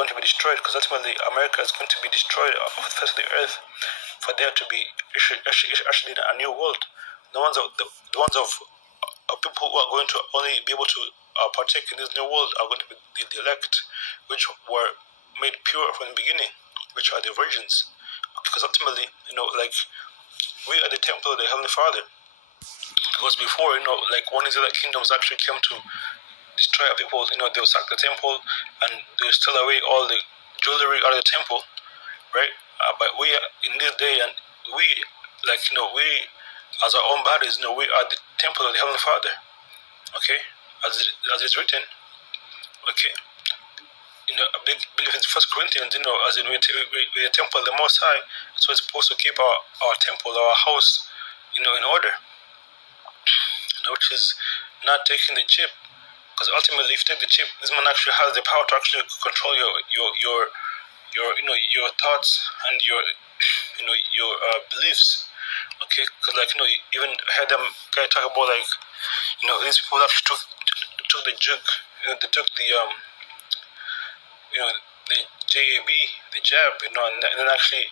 going to be destroyed, because ultimately America is going to be destroyed off the face of the earth for there to be actually a new world. The ones of people who are going to only be able to partake in this new world are going to be the elect, which were made pure from the beginning, which are the virgins. Because ultimately, like, we are the temple of the Heavenly Father. Because before, like, one of the other kingdoms actually came to destroy our people. They'll sack the temple and they'll steal away all the jewelry out of the temple, right? But we are in this day, and we, like, we as our own bodies, we are the temple of the Heavenly Father. Okay, as it's written. Okay, I believe in First Corinthians, as in we're the temple of the Most High, so we're supposed to keep our temple, our house, in order, which is not taking the chip. Because ultimately, if you take the chip, this man actually has the power to actually control your thoughts and your beliefs. Okay, because, like, you even heard them guy talk about, like, these people actually took the juke, they took the the jab, the jab, and then actually,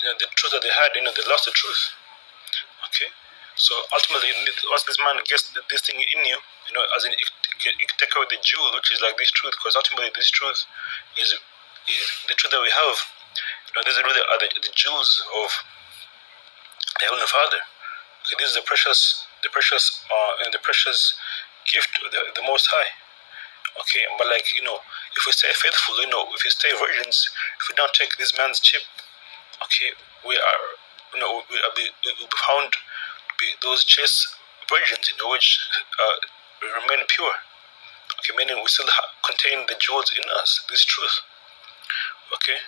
the truth that they had, they lost the truth. Okay, so ultimately, once this man gets this thing in you, as in, it take away the jewel, which is like this truth, because ultimately this truth is the truth that we have. These are really the jewels of the Heavenly Father. Okay, this is the precious and the precious gift of the Most High. Okay, but, like, if we stay faithful, if we stay virgins, if we don't take this man's chip, okay, we are, we'll be found to be those chaste virgins, which remain pure. Okay, meaning we still contain the jewels in us, this truth. Okay,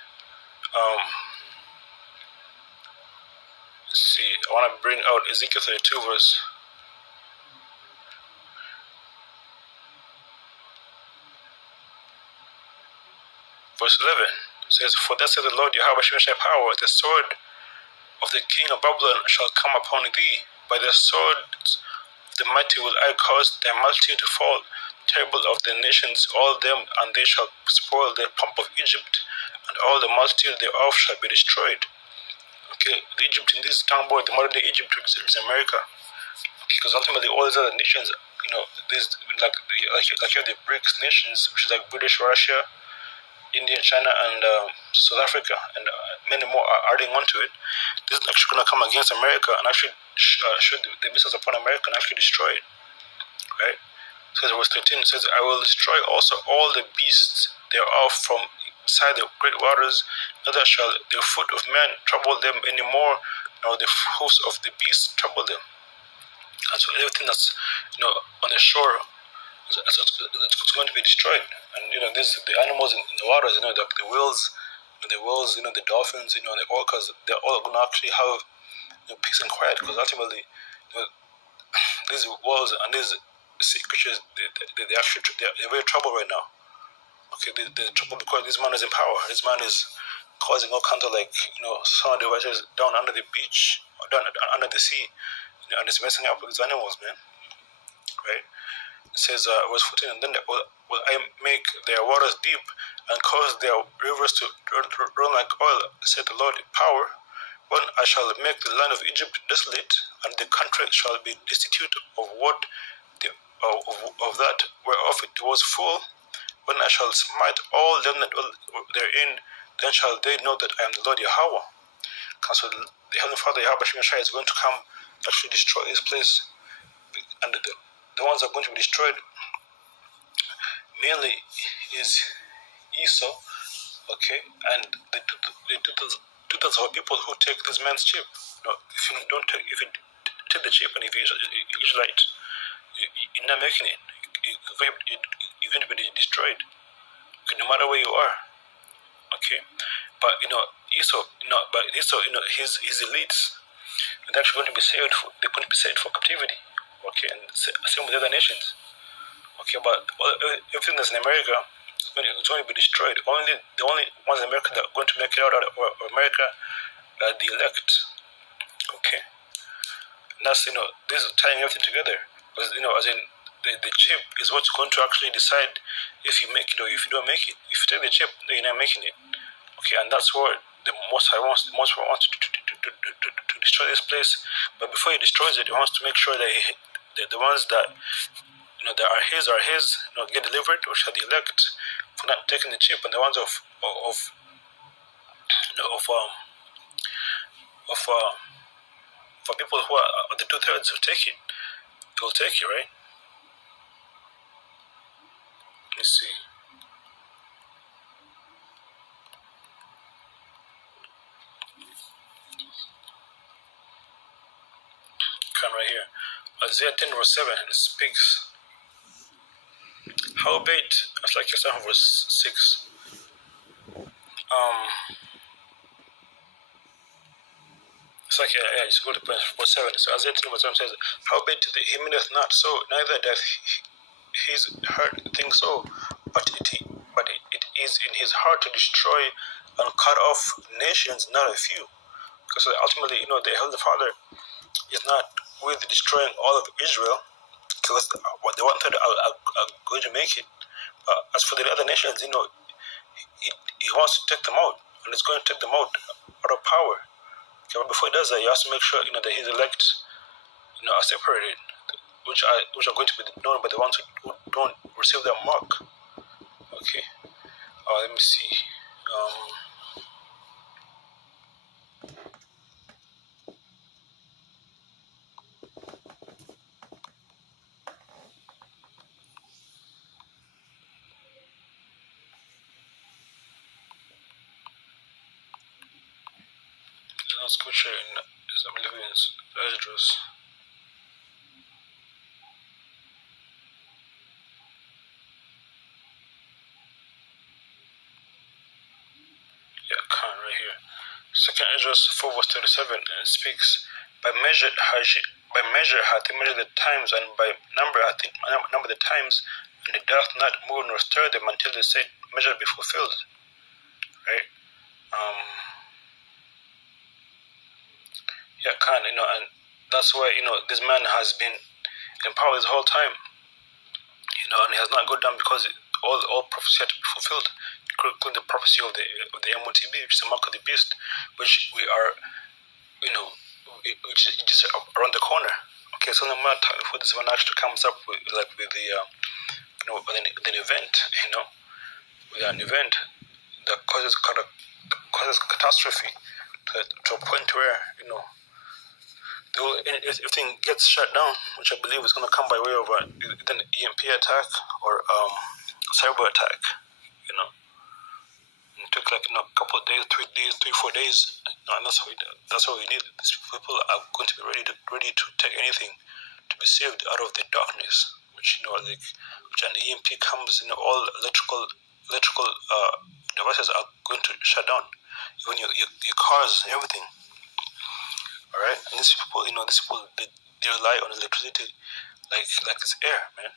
let's see. I want to bring out Ezekiel 32 verse 11. It says, "For thus saith the Lord Yahweh Shemeshai power, the sword of the king of Babylon shall come upon thee. By the sword of the mighty will I cause thy multitude to fall, terrible of the nations, all them, and they shall spoil the pomp of Egypt, and all the multitude thereof shall be destroyed." Okay, the Egypt in this town boy, the modern day Egypt, is America. Okay, because ultimately all these other nations, these like you have the BRICS nations, which is like British, Russia, India, China, and South Africa, and many more are adding onto it. This is actually going to come against America and actually shoot the missiles upon America and actually destroy it. Right? It says verse 13, it says, "I will destroy also all the beasts thereof from beside the great waters, neither shall the foot of man trouble them any more, nor the hoofs of the beasts trouble them." And so everything that's on the shore, it's going to be destroyed. And the animals in the waters, the whales, the dolphins, the orcas, they're all going to actually have peace and quiet, because ultimately, these whales and these sea creatures, they're very trouble right now. Okay, they're trouble because this man is in power. This man is causing all kinds of, like, some of the waters down under the beach, or down under the sea, and it's messing up with these animals, man. Right? It says, verse 14, "And then will I make their waters deep, and cause their rivers to run like oil, said the Lord in power. When I shall make the land of Egypt desolate, and the country shall be destitute of what of that whereof it was full. When I shall smite all them that dwell therein, then shall they know that I am the Lord Yahweh." So the Heavenly Father Yahweh Shemeshai is going to come actually destroy this place, and the ones that are going to be destroyed mainly is Esau, okay, and the two-thirds of people who take this man's chip. If you take the chip, and if you Israelite, you're not making it. You're going to be destroyed, okay, no matter where you are. Okay, but Esau, his elites, they're actually going to be saved. They're going to be saved for captivity. Okay, and same with other nations. Okay, but everything that's in America, it's going to be destroyed. The only ones in America that are going to make it out of America are the elect. Okay, and that's this is tying everything together. Because as in the chip is what's going to actually decide if you make it or if you don't make it. If you take the chip, then you're not making it. Okay, and that's what the Most High wants. The Most High wants to destroy this place, but before he destroys it, he wants to make sure that the ones that that are his, get delivered, which are the elect, for not taking the chip, and the ones of for people who are the 2/3 who take it, will take it, right? Let me see. Come right here. Isaiah 10 verse 7, and it speaks. Howbeit, that's like your 7 verse 6. It's like, yeah, it's go to verse 7. So Isaiah 10 verse 7 says, Howbeit he meaneth not so, neither doth his heart think so, but it is in his heart to destroy and cut off nations, not a few. Because ultimately, the Heavenly Father is not with destroying all of Israel, because what the 1/3 are going to make it. As for the other nations, he wants to take them out, and it's going to take them out of power. Okay, but before he does that, he has to make sure that his elect, are separated, which are going to be known by the ones who don't receive their mark. Okay. Let me see. Scripture in I'm living in Esdras. Yeah, Khan right here. Second Esdras 4 verse 37, and it speaks, by measure hath he measured the times, and by number hath he numbered the times, and it doth not move nor stir them until the said measure be fulfilled. Right? Yeah, Khan, and that's why, this man has been in power this whole time, and he has not gone down because all prophecy had to be fulfilled, including the prophecy of the MOTB, which is the mark of the beast, which we are, which is just around the corner. Okay, so no matter if this one actually comes up with the with an event, with an event that causes catastrophe to a point where everything gets shut down, which I believe is going to come by way of an EMP attack or cyber attack. It took like a couple of days, 3 days, 3-4 days, and that's what we need. These people are going to be ready to take anything to be saved out of the darkness, which which an EMP comes, all electrical devices are going to shut down, even your cars, everything. All right, and these people, they rely on electricity like it's air, man.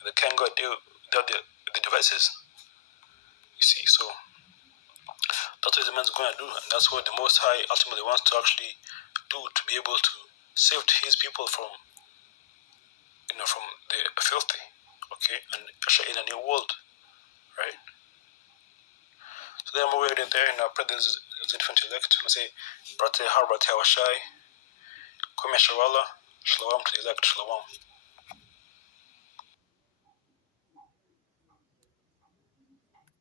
They can't go without the devices. You see, so that's what the man's going to do, and that's what the Most High ultimately wants to actually do, to be able to save his people from from the filthy, okay, and usher in a new world, right? So then we're reading there, and I pray there's a different elect. I say, Brate Har, Brate Hawashai, Kwame Shawala, Shalom to the elect, Shalom.